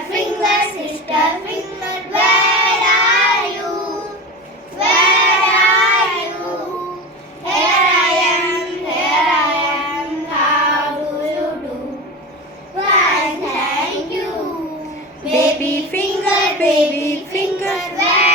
sister finger, where are you? Where are you? Here I am, how do you do? Fine, thank you. Baby finger, where